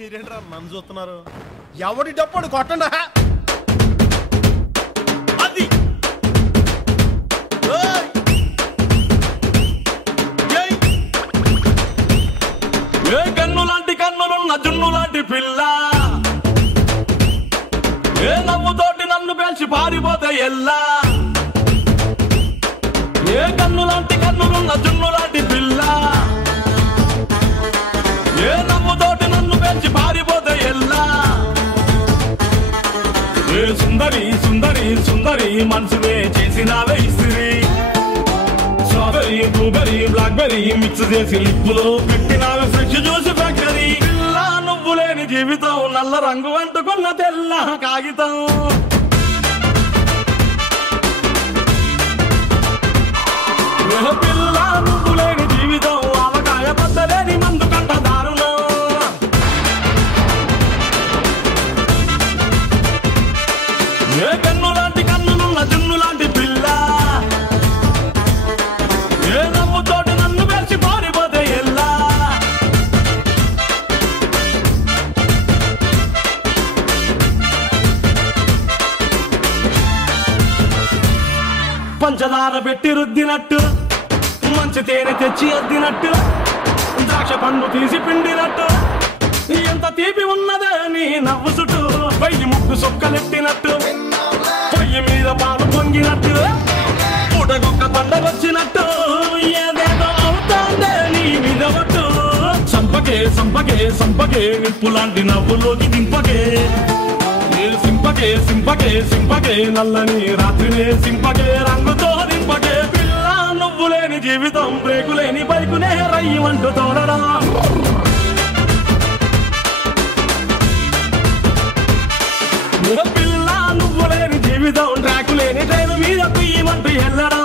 మీరేంట్రా నన్ను చూస్తున్నారు? ఎవడి డప్పుడు కొట్టండా అది. ఏ కన్ను లాంటి కన్నులున్న జున్ను లాంటి పిల్ల, ఏ నవ్వుతోటి నన్ను పేల్చి పారిపోతే ఎల్లా. ఏ కన్ను లాంటి కన్నులున్న జున్ను లాంటి పిల్ల, ఏ నవ్వుతోటి నన్ను పేల్చి పారిపోతే ఎల్లా. ఏ సుందరి సుందరి సుందరి మనసునే చేసినావే ఇస్త్రీ. స్ట్రాబెరీ బ్లూబెరీ బ్లాక్బెరీ మిక్స్ చేసి లిప్పులో పెట్టినావే ఫ్రెష్ జ్యూస్ ఫ్యాక్టరీ. పిల్ల నువ్వు లేని జీవితం నల్ల రంగు అంటుకున్న తెల్ల కాగితం. పిల్ల నువ్వు లేని జీవితం ఆవకాయ బద్దలేని మందు కంట దారుణం. ఏ కన్ను లాంటి కన్నులున్న జున్ను లాంటి పిల్ల, ఏ నవ్వుతోటి నన్ను వేసి పారిపోతే ఎల్లా. పంచదార పెట్టి రుద్దినట్టు, మంచి తేనె తెచ్చి అద్దినట్టు, ద్రాక్ష పండు తీసి పిండినట్టు, ఎంత తీపి ఉన్నదే నీ నవ్వు చుట్టూ. పైకి ముక్కు సొక్కలెట్టినట్టు, పొయ్యి మీద పాలు పొంగినట్టు, పూటకొక్క పండగొచ్చినట్టు, ఏదేదో అవుతాందే నీ మీద ఒట్టు. సంపకే సంపకే సంపకే నిప్పు లాంటి నవ్వులోకి దింపకే. సింపకే సింపకే సింపకే నల్లని రాత్రినే సింపకే రంగుతో దింపకే. పిల్ల నువ్వు లేని జీవితం బ్రేకు లేని బైకునే రయ్యమంటూ తోలరా. పిల్ల నువ్వు లేని జీవితం ట్రాకు లేని ట్రైన్ మీద కుయ్యమంటూ ఎల్లడా.